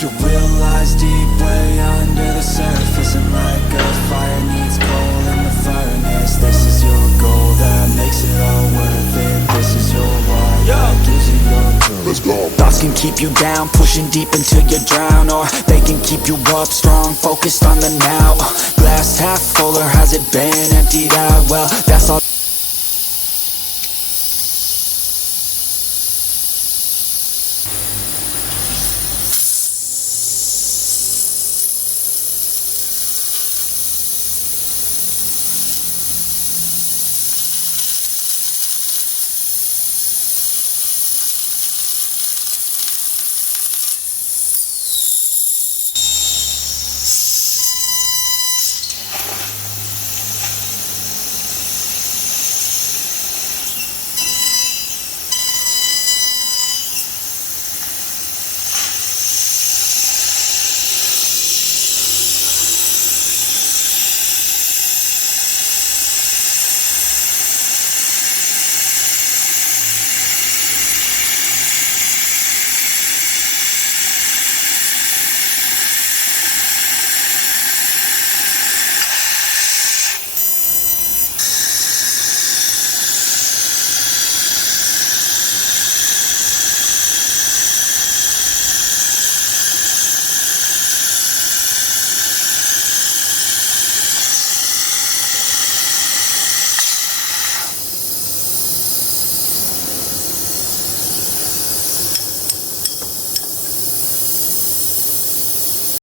You realize deep way under the surface, and like a fire needs coal in the furnace, this is your goal that makes it all worth it. This is your why that gives you your proof. Let's go. Thoughts can keep you down, pushing deep until you drown, or they can keep you up strong, focused on the now. Glass half full, or has it been emptied out? Well, that's all.